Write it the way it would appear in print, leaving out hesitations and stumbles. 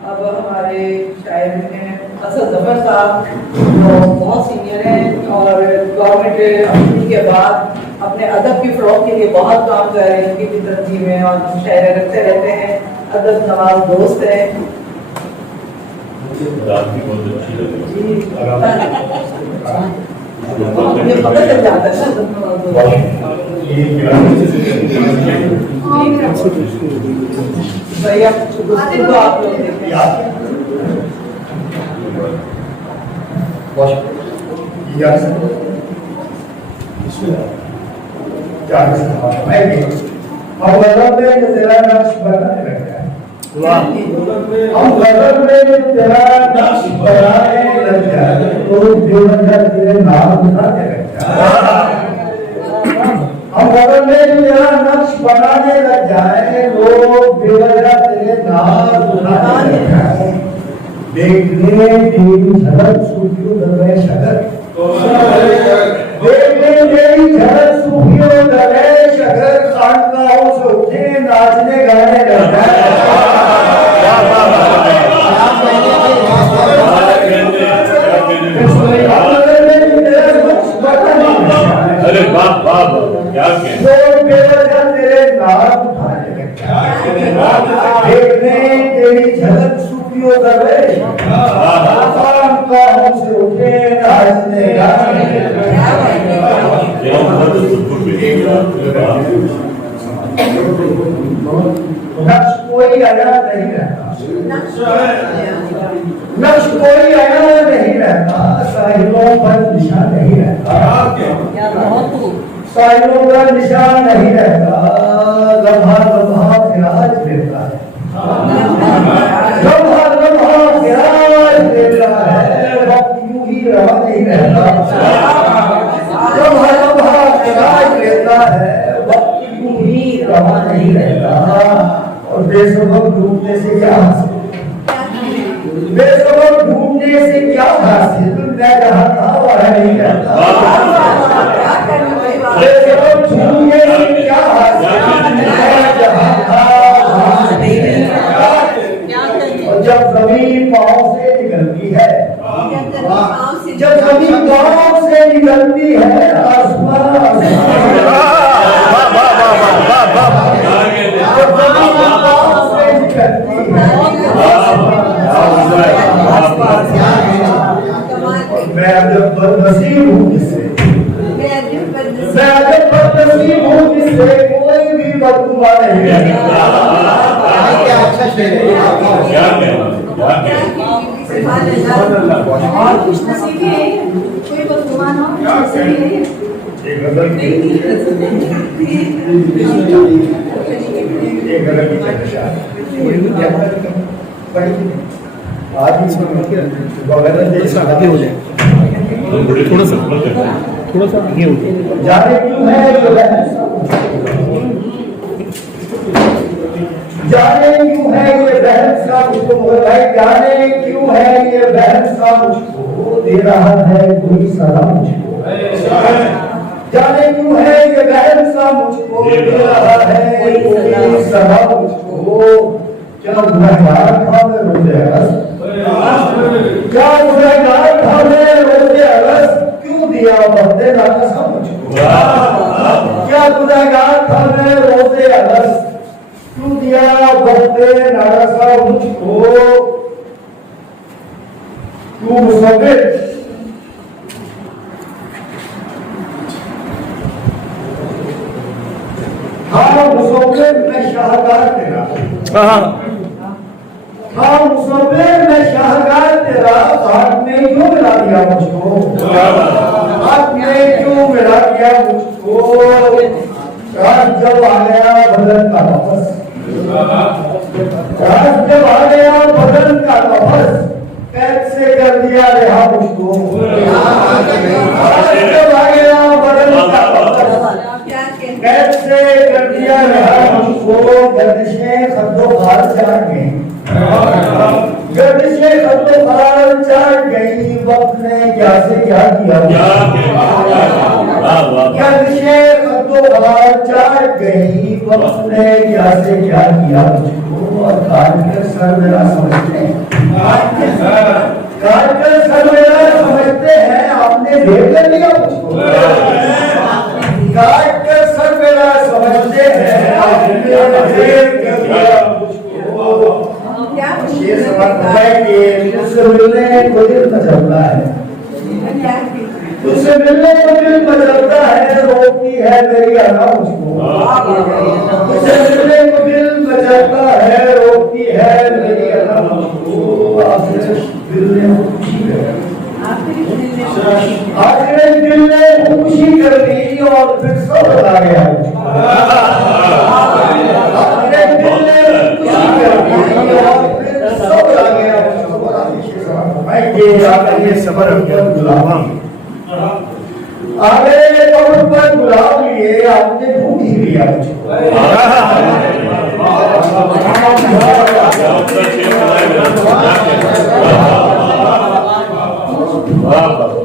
अब हमारे शायर हैं असद जफर साहब, जो बहुत सीनियर हैं और गवर्नमेंट अपनी के बाद अपने अदब की फ़रोग़ के लिए बहुत काम कर रहे हैं। इनकी भी तंजीम है और शायरी रखते रहते हैं, अदब नवाज दोस्त हैं। मुझे पता चल जाता है ना अदब नवाज भाई, आप लोग हम गजब में तेरा नक्श बनाने लग जाए, हम गजब में तेरा नक्श बनाने लग जाए तो बेवजह तेरे नाम उठाने लग जाए। हम गजब में तेरा नक्श बनाने लग जाए लोग बेवजह तेरे नाम उठाने लग जाए। देखने तेरी झलक सूफियों दरवे शगर, देखने तेरी झलक सूफियों दरवे शगर, खानकाहों से उठे नाचने गाने लग जाए। अरे बाप बाप क्या लोग बेवजह तेरे नाम उठाने लग जाए। देखने तेरी झलक सूफियों दरवे खानकाहों से उठे नाचने गाने लग नक्श कोई आया नहीं रहता, नक्श कोई आया नहीं रहता, साहिलों पर निशान नहीं रहता, साहिलों पर निशान नहीं रहता, लम्हा लम्हा ख्याल देता है, लम्हा लम्हा ख्याल देता है, वक्त यूं ही रहा नहीं रहता, लम्हा लम्हा ख्याल देता है, वक्त यूं ही रहा नहीं रहता। और बेसबब ढूंढने से क्या हासिल, बेसबब ढूंढने से क्या हासिल, मैं जहाँ था वह नहीं रहता। बेसबब ढूंढने से क्या हासिल, मैं जहाँ था वहाँ नहीं रहता। और जब जमीन पाँव से निकलती है, जब जमीन पाँव से निकलती है, आसमान मैं जब बदनसीब हूँ जिससे, मैं जब बदनसीब हूँ जिससे कोई भी बददुआ नहीं रहता। क्या अच्छा शेर है, क्या और कुछ नसीब है, कोई बददुआ ना हो, एक गजल एक गजल की चर्चा आज इसमें आगे हो जाए, थोड़ा सा आगे हो जाए। जाने क्यों है ये बहस, जाने क्यों है ये बहस का मुझको भाई, जाने क्यों है ये बहस का मुझको दे रहा है कोई सदा मुझको, जाने क्यों है ये बहस का मुझको दे रहा है कोई सदा मुझको। क्या गुनहगार था मैं रोज़े अगस्त, क्या गुनहगार था मैं रोज़े अगस्त, क्यों दिया बंदे नाकसा मुझको, क्या गुनहगार था मैं रोज़े अगस्त, क्यों दिया बंदे नाकसा मुझको। क्यों मुसव्विर हाँ मुसव्विर मैं शाहकार तेरा, हाँ मुसव्विर मैं शाहकार तेरा, आपने क्यों मिला दिया मुझको, आपने क्यों मिला दिया मुझको। रात जब आ गया बदन का वापस, रात जब आ गया बदन का वापस, कैद से कर दिया रहा मुझको, रात जब आ गया बदन का वापस, कैद से कर दिया रहा मुझको। गर्दिशें खद्दो खाल चाट गई, गर्दिशें खद्दो खाल चाट गई, वक्त ने क्या से क्या किया, वाह वाह गर्दिशे कद्दो बाहर चाट गई, वक्त ने क्या से क्या किया मुझको, और काट कर सर मेरा समझते हैं, काट कर सर मेरा समझते हैं, आपने देख कर लिया मुझको, काट कर सर मेरा समझते हैं, आपने देख कर लिया मुझको। ये समझ है कि तुझसे मिलने को दिल मचलता है, तुझसे मिलने को दिल मचलता है, रोकती है मेरी अदा मुझको, तुझसे मिलने को दिल मचलता है, रोकती है मेरी अदा मुझको। आखिर दिल ने खुशी कर ली और फिर सब आ गया, आखिर दिल ने खुशी कर ली और फिर सब आ गया। ये सबर गुलाबा आगे कब्र पर गुलाब लिए, आपने ढूंढ ही लिया मुझको। वाह वाह